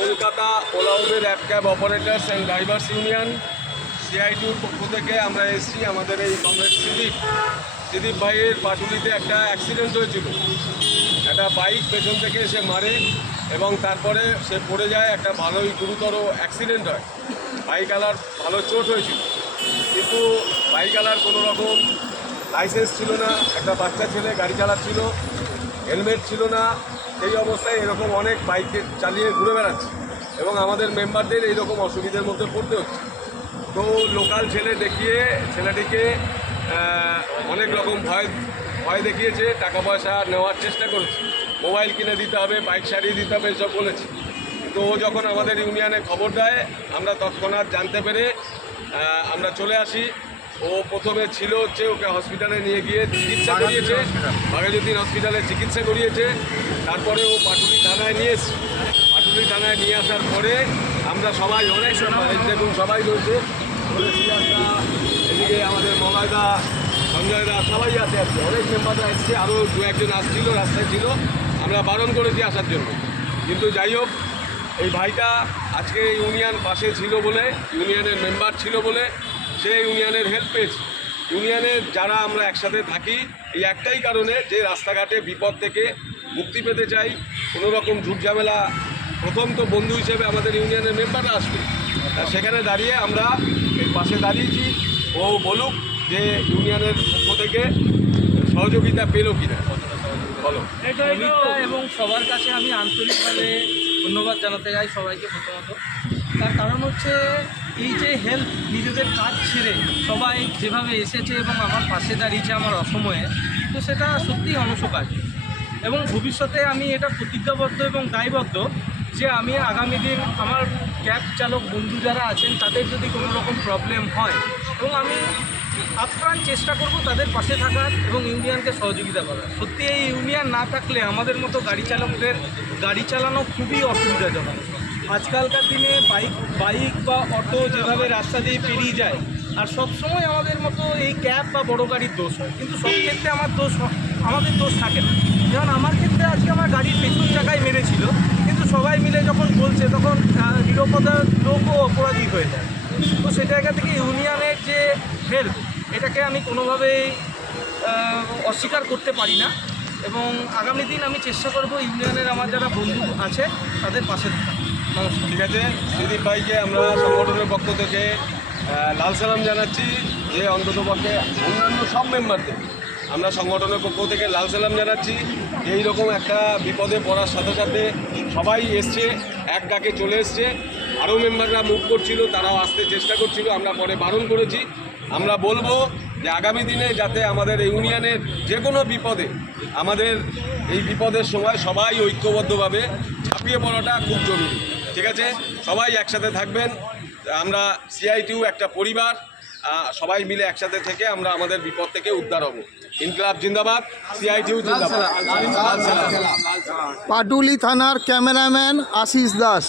Kolkata Ola Uber app cab operators and drivers union সিআইটিউর পক্ষ থেকে আমরা এসেছি। আমাদের এই কমরেড সিদীপ ভাইয়ের পাটুলিতে একটা অ্যাক্সিডেন্ট হয়েছিল। একটা বাইক পেছন থেকে এসে মারে এবং তারপরে সে পড়ে যায়, একটা ভালোই গুরুতর অ্যাক্সিডেন্ট হয়। বাইকওয়ালার ভালো চোট হয়েছিল, কিন্তু বাইকওয়ালার কোনো রকম লাইসেন্স ছিল না, একটা বাচ্চা ছেলে গাড়ি চালাচ্ছিল, হেলমেট ছিল না। এই অবস্থায় এরকম অনেক বাইকে চালিয়ে ঘুরে বেড়াচ্ছে এবং আমাদের মেম্বারদের এইরকম অসুবিধার মধ্যে পড়তে হচ্ছে। তো লোকাল ছেলে দেখিয়ে ছেলেটিকে অনেক রকম ভয় দেখিয়েছে, টাকা পয়সা নেওয়ার চেষ্টা করেছে, মোবাইল কিনে দিতে হবে, বাইক সারিয়ে দিতে হবে, এসব বলেছে। তো ও যখন আমাদের ইউনিয়নে খবর দেয়, আমরা তৎক্ষণাৎ জানতে পেরে আমরা চলে আসি। ও প্রথমে ছিল হচ্ছে ওকে হসপিটালে নিয়ে গিয়ে চিকিৎসা করিয়েছে, বাঘাযতীন হসপিটালে চিকিৎসা করিয়েছে। তারপরে ও পাটুলি থানায় নিয়ে এসেছে। পাটুলি থানায় নিয়ে আসার পরে আমরা সবাই অনেক দেখুন সবাই রয়েছে, এদিকে আমাদের মলয়দা, সঞ্জয়দা সবাই আছে, অনেক মেম্বাররা এসছে, আরও দু একজন আসছিল, রাস্তায় ছিল। আমরা বারণ করেছি আসার জন্য, কিন্তু যাই হোক এই ভাইটা আজকে ইউনিয়ন পাশে ছিল বলে, ইউনিয়নের মেম্বার ছিল বলে সে ইউনিয়নের হেল্প পেয়েছে। ইউনিয়নের যারা আমরা একসাথে থাকি এই একটাই কারণে যে রাস্তাঘাটে বিপদ থেকে মুক্তি পেতে চাই, কোনো রকম ঝুট ঝামেলা। প্রথম তো বন্ধু হিসেবে আমাদের ইউনিয়নের মেম্বাররা আসবে, সেখানে দাঁড়িয়ে আমরা এর পাশে দাঁড়িয়েছি। ও বলুক যে ইউনিয়নের পক্ষ থেকে সহযোগিতা পেল কিনা, বলো। এবং সবার কাছে আমি আন্তরিকভাবে ধন্যবাদ জানাতে চাই সবাইকে। প্রথমত তার কারণ হচ্ছে এই যে হেল্প, নিজেদের কাজ ছেড়ে সবাই যেভাবে এসেছে এবং আমার পাশে দাঁড়িয়েছে আমার অসময়ে, তো সেটা সত্যিই অনস্বীকার্য। এবং ভবিষ্যতে আমি এটা প্রতিজ্ঞাবদ্ধ এবং দায়বদ্ধ যে আমি আগামী দিন আমার ক্যাব চালক বন্ধু যারা আছেন তাদের যদি কোনো রকম প্রবলেম হয়, এবং আমি আপ্রাণ চেষ্টা করব তাদের পাশে থাকার এবং ইউনিয়নকে সহযোগিতা করার। সত্যি এই ইউনিয়ন না থাকলে আমাদের মতো গাড়ি চালকদের গাড়ি চালানো খুবই অসুবিধাজনক। আজকালকার দিনে বাইক বা অটো যেভাবে রাস্তা দিয়ে পেরিয়ে যায়, আর সবসময় আমাদের মতো এই ক্যাব বা বড় গাড়ির দোষ হয়, কিন্তু সব ক্ষেত্রে আমাদের দোষ থাকে না। যেমন আমার ক্ষেত্রে আজকে আমার গাড়ির পেছন জায়গায় মেরেছিল, কিন্তু সবাই মিলে যখন বলছে তখন নিরাপত্তার লোকও অপরাধী হয়ে যায়। তো সে জায়গা থেকে ইউনিয়নের যে হেল্প, এটাকে আমি কোনোভাবেই অস্বীকার করতে পারি না। এবং আগামী দিন আমি চেষ্টা করব ইউনিয়নের আমার যারা বন্ধু আছে তাদের পাশে থাকা। নমস্কার। ঠিক আছে, সুদীপ ভাইকে আমরা সংগঠনের পক্ষ থেকে লাল সালাম জানাচ্ছি, যে অন্ততপক্ষে অন্যান্য সব মেম্বারদের আমরা সংগঠনের পক্ষ থেকে লাল সালাম জানাচ্ছি। এইরকম একটা বিপদে পড়ার সাথে সাথে সবাই এসছে, এক ডাকে চলে এসছে। আরও মেম্বাররা মুভ করছিল, তারাও আসতে চেষ্টা করছিল, আমরা পরে বারণ করেছি। আমরা বলবো যে আগামী দিনে যাতে আমাদের ইউনিয়নের যে কোনো বিপদে, আমাদের এই বিপদের সময় সবাই ঐক্যবদ্ধভাবে ঝাঁপিয়ে পড়াটা খুব জরুরি। ঠিক আছে, সবাই একসাথে থাকবেন। আমরা সিআইটিউ একটা পরিবার, সবাই মিলে একসাথে থেকে আমরা আমাদের বিপদ থেকে উদ্ধার হব। ইনকলাব জিন্দাবাদ, সিআইটিউ জিন্দাবাদ। পাটুলি থানার ক্যামেরাম্যান আশিস দাস।